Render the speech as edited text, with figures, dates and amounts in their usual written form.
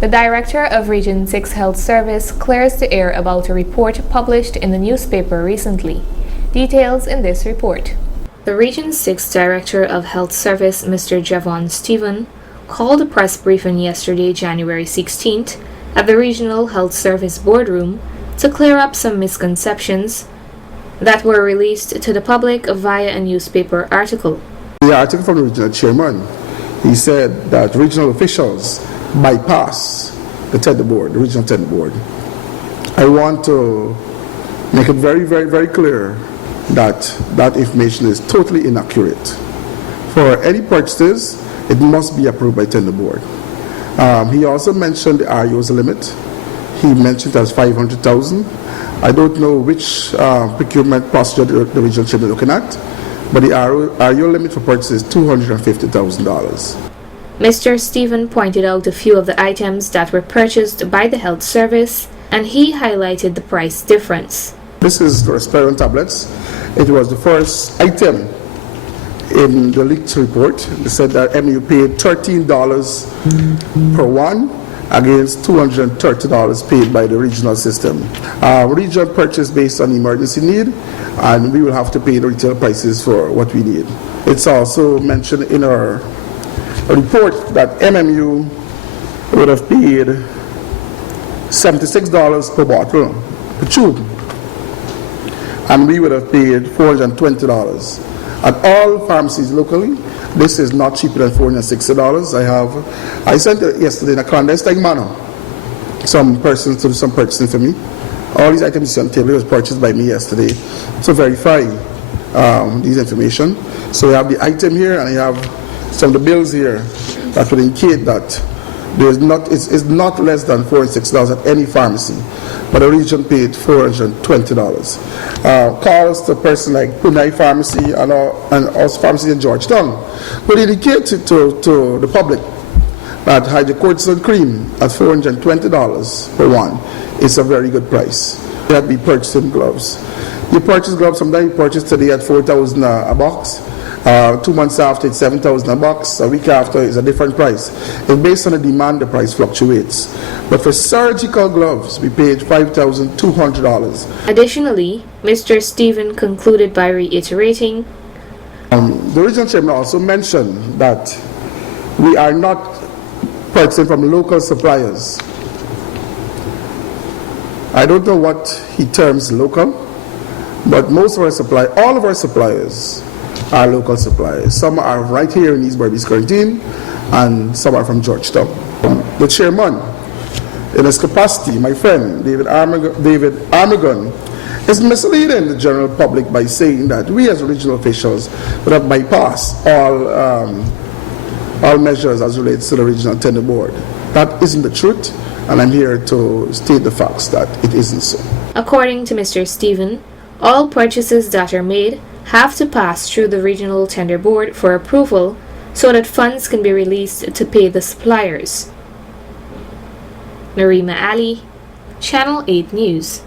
The Director of Region 6 Health Service clears the air about a report published in the newspaper recently. Details in this report. The Region 6 Director of Health Service, Mr. Javon Stephen, called a press briefing yesterday, January 16th, at the Regional Health Service Boardroom to clear up some misconceptions that were released to the public via a newspaper article. The article from the regional chairman, he said that regional officials bypass the tender board, the regional tender board. I want to make it very, very, very clear that that information is totally inaccurate. For any purchases, it must be approved by tender board. He also mentioned the RU's limit. He mentioned it as 500,000. I don't know which procurement procedure the regional chairman is looking at, but the RU limit for purchase is $250,000. Mr. Stephen pointed out a few of the items that were purchased by the health service, and he highlighted the price difference. This is the Respiron tablets. It was the first item in the leaked report. They said that MU paid $13 per one against $230 paid by the regional system. Regional purchase based on emergency need, and we will have to pay the retail prices for what we need. It's also mentioned in our report that MMU would have paid $76 per bottle, per tube, and we would have paid $420. At all pharmacies locally, this is not cheaper than $460. I sent it yesterday in a clandestine manner. Some persons to do some purchasing for me. All these items you see on the table was purchased by me yesterday. So verify these information. So we have the item here, and I have some of the bills here that would indicate that it's not less than $460 at any pharmacy, but the region paid $420. Calls to a person like Punai Pharmacy and also pharmacy in Georgetown would indicate to the public that hydrocortisone cream at $420 per one is a very good price. You have to be purchasing gloves. You purchase gloves, sometimes you purchase today at $4,000 a box. 2 months after, it's $7,000 a box. A week after, it's a different price. And based on the demand, the price fluctuates. But for surgical gloves, we paid $5,200. Additionally, Mr. Stephen concluded by reiterating, the regional chairman also mentioned that we are not purchasing from local suppliers. I don't know what he terms local, but most of our all of our suppliers are local suppliers. Some are right here in East Berbice Quarantine, and some are from Georgetown. The chairman, in his capacity, my friend David Armagon, is misleading the general public by saying that we as regional officials would have bypassed all measures as relates to the regional tender board. That isn't the truth, and I'm here to state the facts that it isn't so. According to Mr. Stephen, all purchases that are made have to pass through the Regional Tender Board for approval so that funds can be released to pay the suppliers. Narima Ali, Channel 8 News.